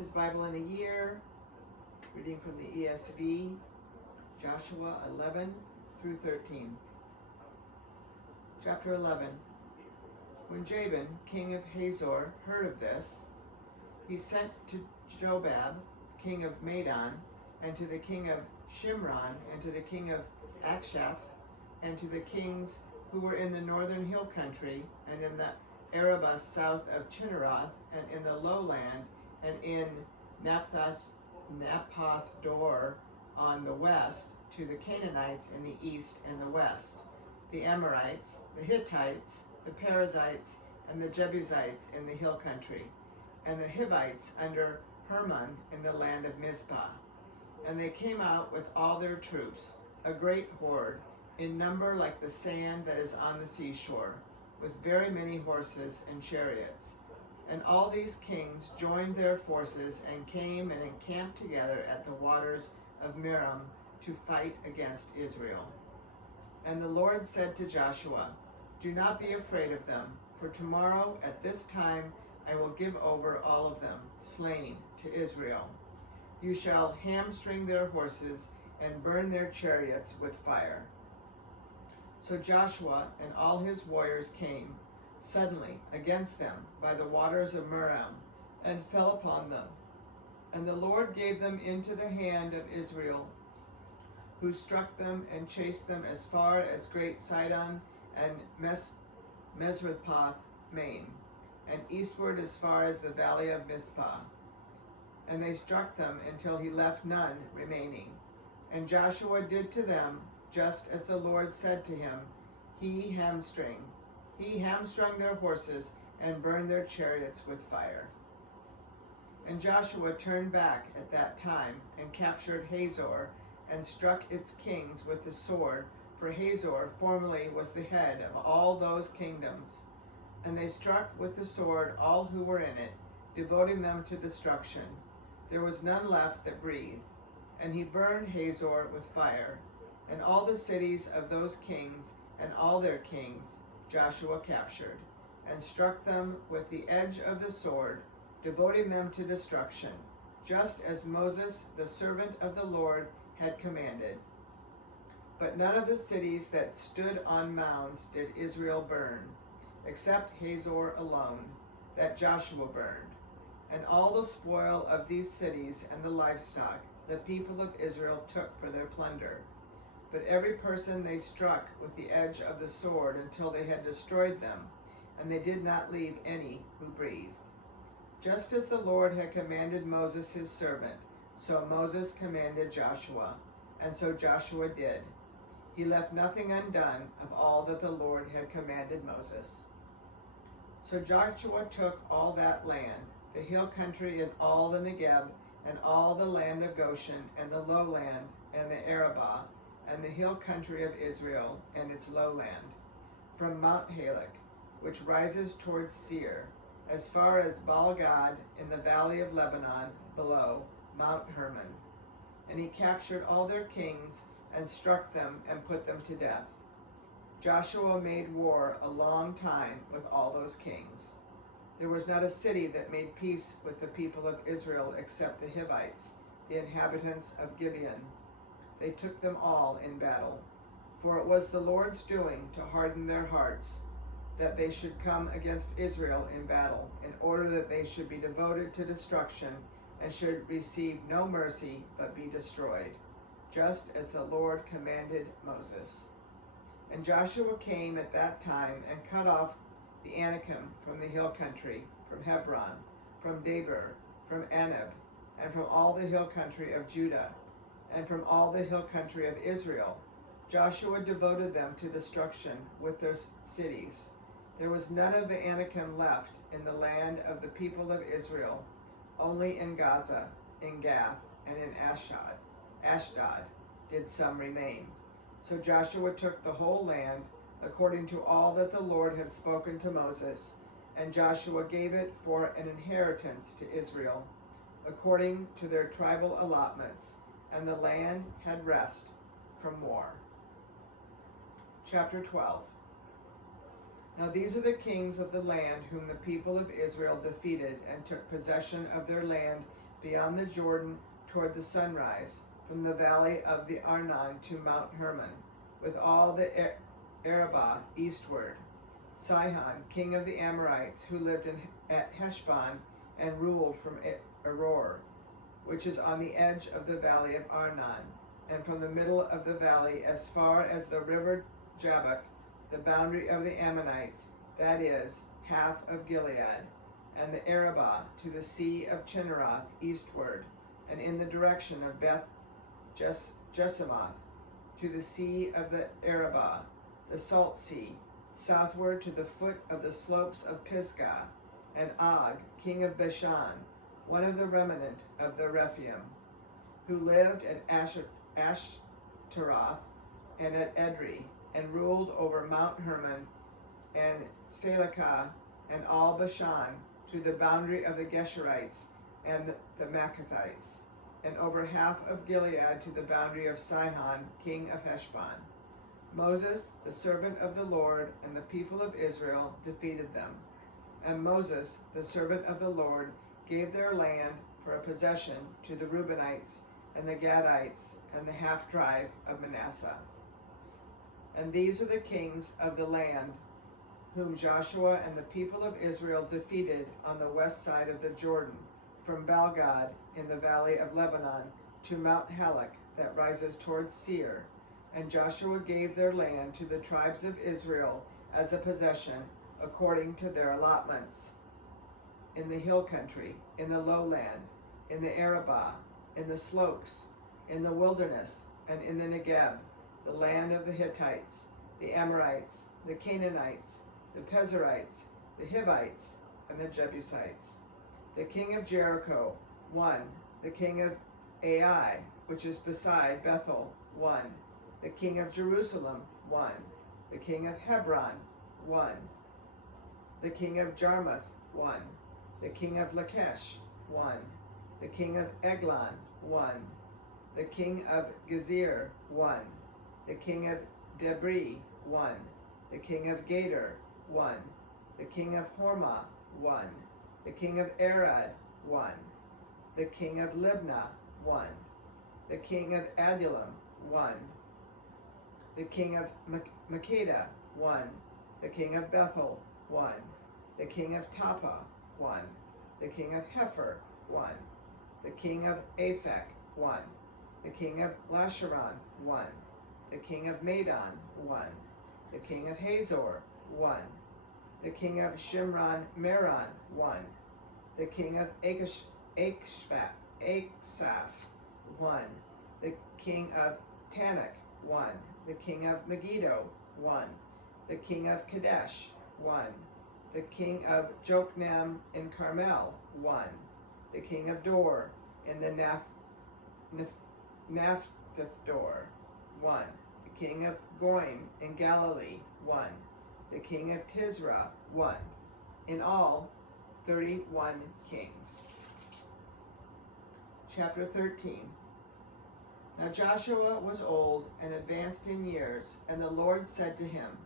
his Bible in a year, reading from the ESV, Joshua 11 through 13. Chapter 11. When Jabin, king of Hazor, heard of this, he sent to Jobab, king of Madon, and to the king of Shimron, and to the king of Akshaph, and to the kings who were in the northern hill country, and in the Arabah south of Chinneroth, and in the lowland, and in Naphoth Dor on the west, to the Canaanites in the east and the west, the Amorites, the Hittites, the Perizzites, and the Jebusites in the hill country, and the Hivites under Hermon in the land of Mizpah. And they came out with all their troops, a great horde, in number like the sand that is on the seashore, with very many horses and chariots. And all these kings joined their forces and came and encamped together at the waters of Merom to fight against Israel. And the Lord said to Joshua, "Do not be afraid of them, for tomorrow at this time I will give over all of them, slain, to Israel. You shall hamstring their horses and burn their chariots with fire." So Joshua and all his warriors came suddenly against them by the waters of Merom, and fell upon them. And the Lord gave them into the hand of Israel, who struck them and chased them as far as Great Sidon and Mesrephoth Maim, and eastward as far as the valley of Mizpah. And they struck them until he left none remaining. And Joshua did to them just as the Lord said to him. He hamstrung their horses and burned their chariots with fire. And Joshua turned back at that time and captured Hazor and struck its kings with the sword, for Hazor formerly was the head of all those kingdoms. And they struck with the sword all who were in it, devoting them to destruction. There was none left that breathed. And he burned Hazor with fire. And all the cities of those kings and all their kings Joshua captured, and struck them with the edge of the sword, devoting them to destruction, just as Moses, the servant of the Lord, had commanded. But none of the cities that stood on mounds did Israel burn, except Hazor alone, that Joshua burned. And all the spoil of these cities and the livestock the people of Israel took for their plunder. But every person they struck with the edge of the sword until they had destroyed them, and they did not leave any who breathed. Just as the Lord had commanded Moses his servant, so Moses commanded Joshua, and so Joshua did. He left nothing undone of all that the Lord had commanded Moses. So Joshua took all that land, the hill country and all the Negeb, and all the land of Goshen, and the lowland, and the Arabah, and the hill country of Israel, and its lowland, from Mount Halak, which rises towards Seir, as far as Baal-gad in the valley of Lebanon, below Mount Hermon. And he captured all their kings, and struck them, and put them to death. Joshua made war a long time with all those kings. There was not a city that made peace with the people of Israel except the Hivites, the inhabitants of Gibeon. They took them all in battle. For it was the Lord's doing to harden their hearts, that they should come against Israel in battle, in order that they should be devoted to destruction, and should receive no mercy, but be destroyed, just as the Lord commanded Moses. And Joshua came at that time and cut off the Anakim from the hill country, from Hebron, from Debir, from Anab, and from all the hill country of Judah, and from all the hill country of Israel. Joshua devoted them to destruction with their cities. There was none of the Anakim left in the land of the people of Israel, only in Gaza, in Gath, and in Ashdod did some remain. So Joshua took the whole land, according to all that the Lord had spoken to Moses, and Joshua gave it for an inheritance to Israel, according to their tribal allotments, and the land had rest from war. Chapter 12. Now these are the kings of the land whom the people of Israel defeated and took possession of their land beyond the Jordan toward the sunrise, from the valley of the Arnon to Mount Hermon, with all the Arabah eastward. Sihon, king of the Amorites, who lived at Heshbon and ruled from Aroer, which is on the edge of the valley of Arnon, and from the middle of the valley as far as the river Jabbok, the boundary of the Ammonites, that is, half of Gilead, and the Arabah to the sea of Chinneroth eastward, and in the direction of Beth Jesimoth, to the sea of the Arabah, the Salt Sea, southward to the foot of the slopes of Pisgah, and Og, king of Bashan, one of the remnant of the Rephaim, who lived at Ashtaroth and at Edrei, and ruled over Mount Hermon and Salekah and all Bashan to the boundary of the Geshurites and the Maccathites, and over half of Gilead to the boundary of Sihon, king of Heshbon. Moses, the servant of the Lord, and the people of Israel defeated them. And Moses, the servant of the Lord, gave their land for a possession to the Reubenites and the Gadites and the half-tribe of Manasseh. And these are the kings of the land whom Joshua and the people of Israel defeated on the west side of the Jordan, from Balgad in the valley of Lebanon to Mount Halak that rises towards Seir. And Joshua gave their land to the tribes of Israel as a possession according to their allotments, in the hill country, in the lowland, in the Arabah, in the slopes, in the wilderness, and in the Negeb, the land of the Hittites, the Amorites, the Canaanites, the Perizzites, the Hivites, and the Jebusites. The king of Jericho, 1. The king of Ai, which is beside Bethel, 1. The king of Jerusalem, 1. The king of Hebron, 1. The king of Jarmuth, 1. The king of Lachish, 1. The king of Eglon, 1. The king of Gezer, 1. The king of Debri, 1. The king of Gader, 1. The king of Hormah, 1. The king of Arad, 1. The king of Libnah, 1. The king of Adullam, 1. The king of Makkedah, 1. The king of Bethel, 1. The king of Tappah, 1. The king of Hepher, 1. The king of Aphek, 1. The king of Lasharon, 1. The king of Madon, 1. The king of Hazor, 1. The king of Shimron Meron, 1. The king of Aksaph, 1. The king of Tanakh, 1. The king of Megiddo, 1. The king of Kadesh, 1. The king of Jokneam in Carmel, 1. The king of Dor in the Naphthathor, 1. The king of Goim in Galilee, 1. The king of Tisra, 1. In all, 31 kings. Chapter 13. Now Joshua was old and advanced in years, and the Lord said to him,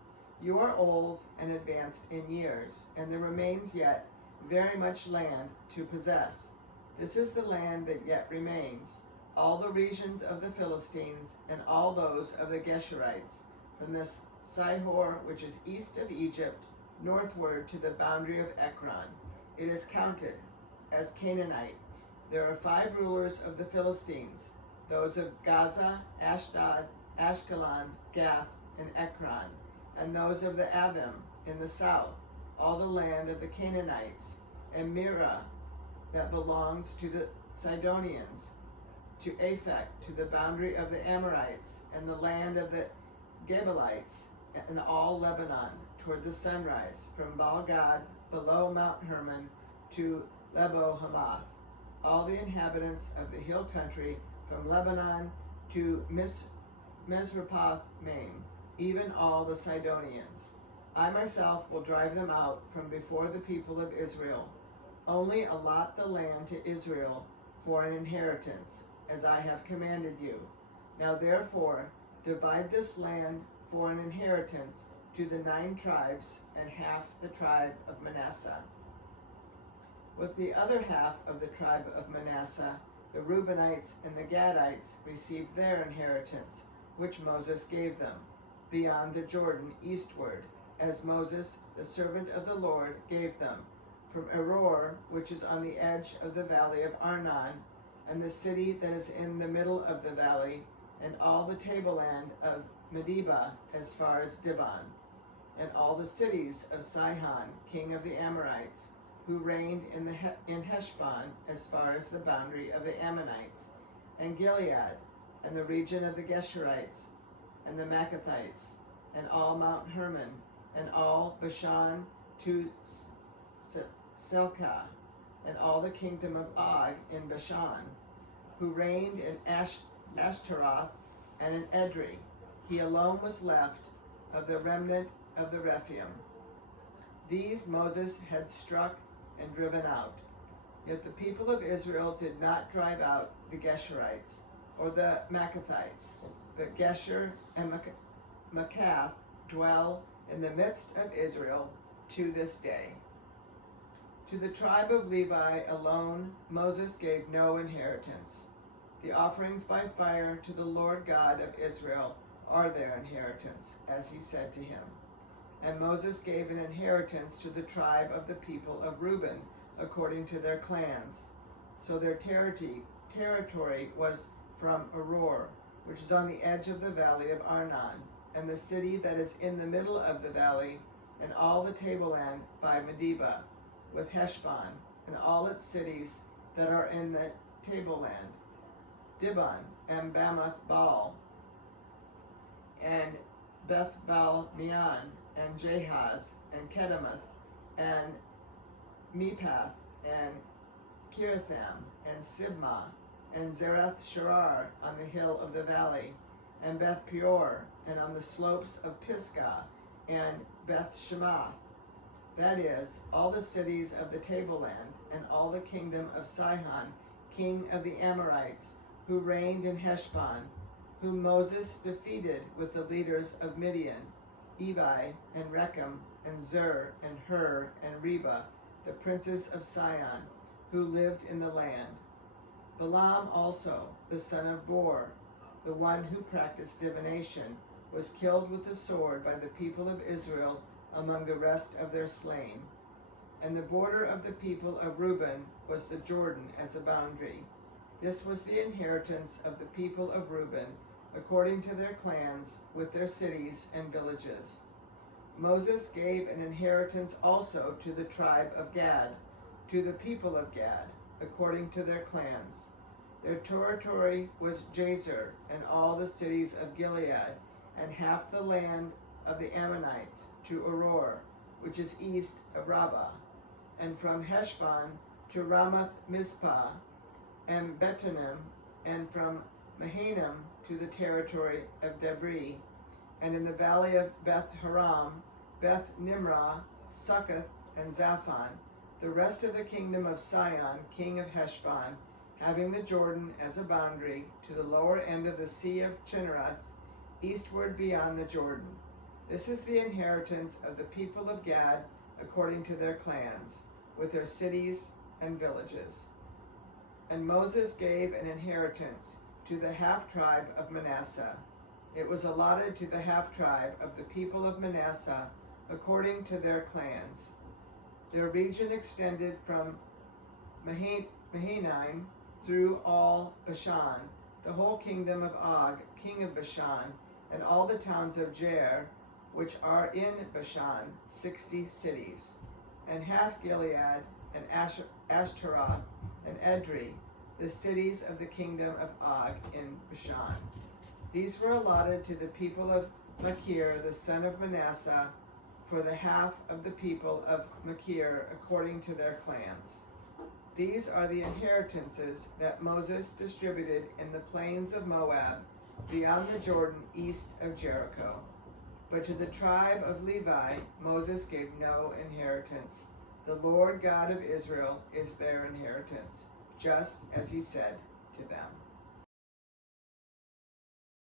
You are old and advanced in years, and there remains yet very much land to possess. This is the land that yet remains, all the regions of the Philistines, and all those of the Geshurites, from the Sihor, which is east of Egypt, northward to the boundary of Ekron. It is counted as Canaanite. There are 5 rulers of the Philistines, those of Gaza, Ashdod, Ashkelon, Gath, and Ekron, and those of the Avim in the south, all the land of the Canaanites, and Mirah that belongs to the Sidonians, to Aphek, to the boundary of the Amorites, and the land of the Gebalites, and all Lebanon, toward the sunrise, from Baal-gad below Mount Hermon to Lebo Hamath, all the inhabitants of the hill country, from Lebanon to Misrepoth-Maim, even all the Sidonians. I myself will drive them out from before the people of Israel. Only allot the land to Israel for an inheritance, as I have commanded you. Now therefore, divide this land for an inheritance to the 9 tribes and half the tribe of Manasseh. With the other half of the tribe of Manasseh, the Reubenites and the Gadites received their inheritance, which Moses gave them, beyond the Jordan eastward, as Moses, the servant of the Lord, gave them, from Aroer, which is on the edge of the valley of Arnon, and the city that is in the middle of the valley, and all the tableland of Medeba as far as Dibon, and all the cities of Sihon, king of the Amorites, who reigned in Heshbon as far as the boundary of the Ammonites, and Gilead, and the region of the Geshurites, and the Maccathites, and all Mount Hermon, and all Bashan to Selcah, and all the kingdom of Og in Bashan, who reigned in Ashtaroth and in Edrei. He alone was left of the remnant of the Rephaim. These Moses had struck and driven out. Yet the people of Israel did not drive out the Geshurites or the Maccathites, but Gesher and Maccath dwell in the midst of Israel to this day. To the tribe of Levi alone Moses gave no inheritance. The offerings by fire to the Lord God of Israel are their inheritance, as he said to him. And Moses gave an inheritance to the tribe of the people of Reuben, according to their clans. So their territory was from Aroer, which is on the edge of the valley of Arnon, and the city that is in the middle of the valley, and all the tableland by Medeba, with Heshbon, and all its cities that are in the tableland, Dibon, and Bamoth Baal, and Beth Baal Meon, and Jahaz, and Kedemoth, and Mepath, and Kiratham, and Sibmah, and Zerath Sharar on the hill of the valley, and Beth Peor, and on the slopes of Pisgah, and Beth Shemoth. That is, all the cities of the tableland, and all the kingdom of Sihon, king of the Amorites, who reigned in Heshbon, whom Moses defeated with the leaders of Midian, Evi, and Rechem, and Zur, and Hur, and Reba, the princes of Sion, who lived in the land. Balaam also, the son of Bor, the one who practiced divination, was killed with the sword by the people of Israel among the rest of their slain. And the border of the people of Reuben was the Jordan as a boundary. This was the inheritance of the people of Reuben, according to their clans, with their cities and villages. Moses gave an inheritance also to the tribe of Gad, to the people of Gad, according to their clans. Their territory was Jazer, and all the cities of Gilead, and half the land of the Ammonites, to Aroer, which is east of Rabbah, and from Heshbon to Ramath Mizpah, and Betonim, and from Mahanaim to the territory of Debri, and in the valley of Beth Haram, Beth Nimrah, Succoth, and Zaphon, the rest of the kingdom of Sihon, king of Heshbon, having the Jordan as a boundary to the lower end of the sea of Chinnereth, eastward beyond the Jordan. This is the inheritance of the people of Gad according to their clans, with their cities and villages. And Moses gave an inheritance to the half-tribe of Manasseh. It was allotted to the half-tribe of the people of Manasseh according to their clans. Their region extended from Mahanaim through all Bashan, the whole kingdom of Og, king of Bashan, and all the towns of Jair, which are in Bashan, 60 cities, and half Gilead, and Ashtaroth, and Edrei, the cities of the kingdom of Og in Bashan. These were allotted to the people of Machir, the son of Manasseh, for the half of the people of Machir according to their clans. These are the inheritances that Moses distributed in the plains of Moab, beyond the Jordan, east of Jericho. But to the tribe of Levi, Moses gave no inheritance. The Lord God of Israel is their inheritance, just as he said to them.